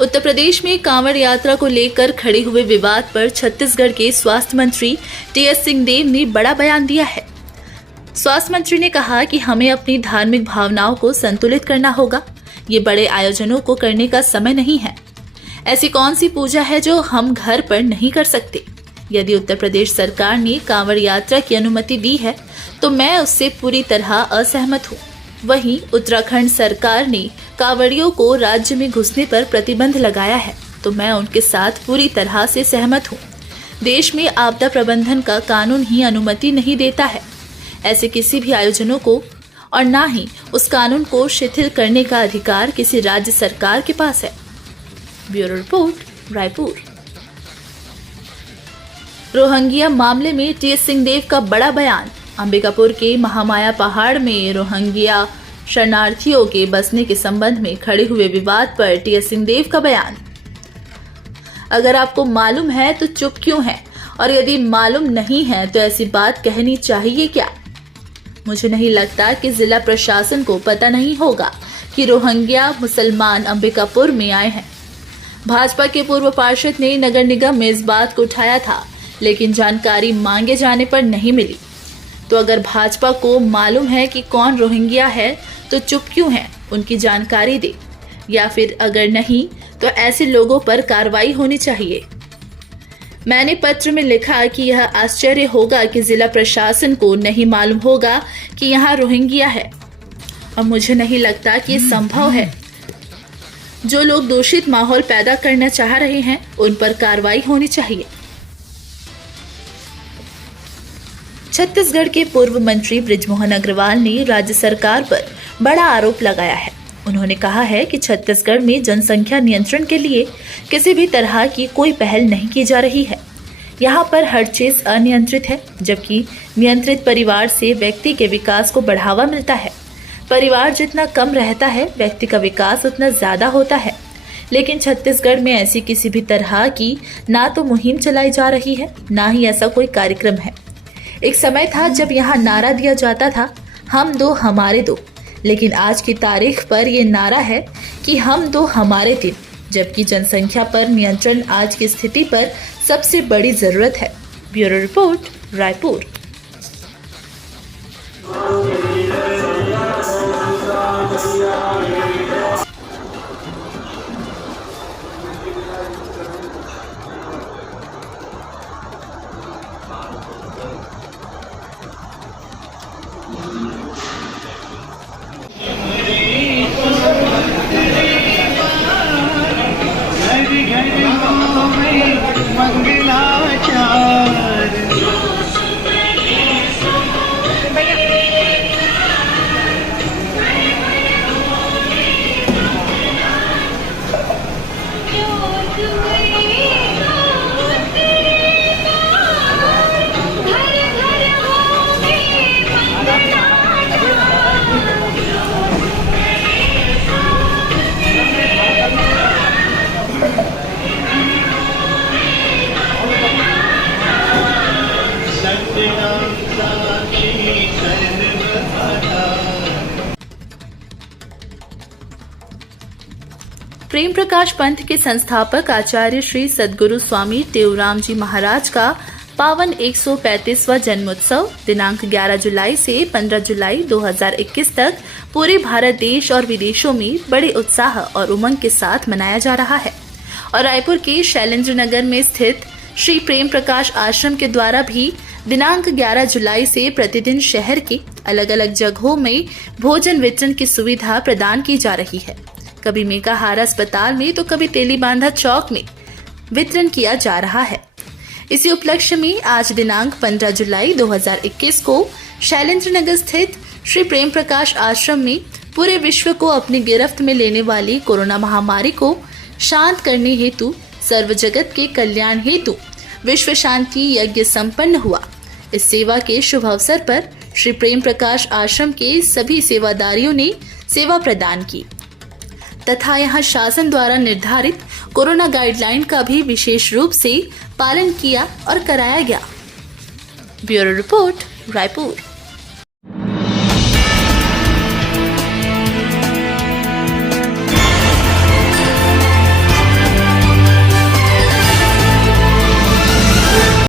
उत्तर प्रदेश में कांवड़ यात्रा को लेकर खड़े हुए विवाद पर छत्तीसगढ़ के स्वास्थ्य मंत्री टीएस सिंहदेव ने बड़ा बयान दिया है। स्वास्थ्य मंत्री ने कहा कि हमें अपनी धार्मिक भावनाओं को संतुलित करना होगा। ये बड़े आयोजनों को करने का समय नहीं है। ऐसी कौन सी पूजा है जो हम घर पर नहीं कर सकते? यदि उत्तर प्रदेश सरकार ने कांवड़ यात्रा की अनुमति दी है तो मैं उससे पूरी तरह असहमत हूँ। वहीं उत्तराखंड सरकार ने कांवड़ियों को राज्य में घुसने पर प्रतिबंध लगाया है तो मैं उनके साथ पूरी तरह से सहमत हूँ। देश में आपदा प्रबंधन का कानून ही अनुमति नहीं देता है ऐसे किसी भी आयोजनों को, और न ही उस कानून को शिथिल करने का अधिकार किसी राज्य सरकार के पास है। Bureau report, Raipur. रोहिंग्या मामले में टीएस सिंहदेव का बड़ा बयान। अंबिकापुर के महामाया पहाड़ में रोहिंग्या शरणार्थियों के बसने के संबंध में खड़े हुए विवाद पर टीएस सिंहदेव का बयान। अगर आपको मालूम है तो चुप क्यों है, और यदि मालूम नहीं है तो ऐसी बात कहनी चाहिए क्या? मुझे नहीं लगता कि जिला प्रशासन को पता नहीं होगा कि रोहिंग्या मुसलमान अंबिकापुर में आए हैं। भाजपा के पूर्व पार्षद ने नगर निगम में इस बात को उठाया था, लेकिन जानकारी मांगे जाने पर नहीं मिली। तो अगर भाजपा को मालूम है कि कौन रोहिंग्या है तो चुप क्यों है, उनकी जानकारी दे, या फिर अगर नहीं तो ऐसे लोगों पर कार्रवाई होनी चाहिए। मैंने पत्र में लिखा कि यह आश्चर्य होगा कि जिला प्रशासन को नहीं मालूम होगा कि यहाँ रोहिंग्या है, और मुझे नहीं लगता कि ये संभव है। जो लोग दूषित माहौल पैदा करना चाह रहे हैं उन पर कार्रवाई होनी चाहिए। छत्तीसगढ़ के पूर्व मंत्री बृजमोहन अग्रवाल ने राज्य सरकार पर बड़ा आरोप लगाया है। उन्होंने कहा है कि छत्तीसगढ़ में जनसंख्या नियंत्रण के लिए किसी भी तरह की कोई पहल नहीं की जा रही है। यहाँ पर हर चीज अनियंत्रित है, जबकि नियंत्रित परिवार से व्यक्ति के विकास को बढ़ावा मिलता है। परिवार जितना कम रहता है, व्यक्ति का विकास उतना ज्यादा होता है। लेकिन छत्तीसगढ़ में ऐसी किसी भी तरह की ना तो मुहिम चलाई जा रही है, ना ही ऐसा कोई कार्यक्रम है। एक समय था जब यहाँ नारा दिया जाता था, हम दो हमारे दो, लेकिन आज की तारीख पर ये नारा है कि हम दो हमारे तीन, जबकि जनसंख्या पर नियंत्रण आज की स्थिति पर सबसे बड़ी जरूरत है। Bureau report, Raipur. प्रेम प्रकाश पंथ के संस्थापक आचार्य श्री सद्गुरु स्वामी टेऊराम जी महाराज का पावन 135वां जन्मोत्सव दिनांक 11 जुलाई से 15 जुलाई 2021 तक पूरे भारत देश और विदेशों में बड़े उत्साह और उमंग के साथ मनाया जा रहा है। और रायपुर के शैलेंद्र नगर में स्थित श्री प्रेम प्रकाश आश्रम के द्वारा भी दिनांक 11 जुलाई से प्रतिदिन शहर के अलग अलग जगहों में भोजन वितरण की सुविधा प्रदान की जा रही है। कभी मेकाहारा अस्पताल में तो कभी तेलीबांधा चौक में वितरण किया जा रहा है। इसी उपलक्ष्य में आज दिनांक 15 जुलाई 2021 को शैलेंद्र नगर स्थित श्री प्रेम प्रकाश आश्रम में पूरे विश्व को अपनी गिरफ्त में लेने वाली कोरोना महामारी को शांत करने हेतु सर्व जगत के कल्याण हेतु विश्व शांति यज्ञ संपन्न हुआ। इस सेवा के शुभ अवसर पर श्री प्रेम प्रकाश आश्रम के सभी सेवादारियों ने सेवा प्रदान की तथा यहाँ शासन द्वारा निर्धारित कोरोना गाइडलाइन का भी विशेष रूप से पालन किया और कराया गया। Bureau report, Raipur.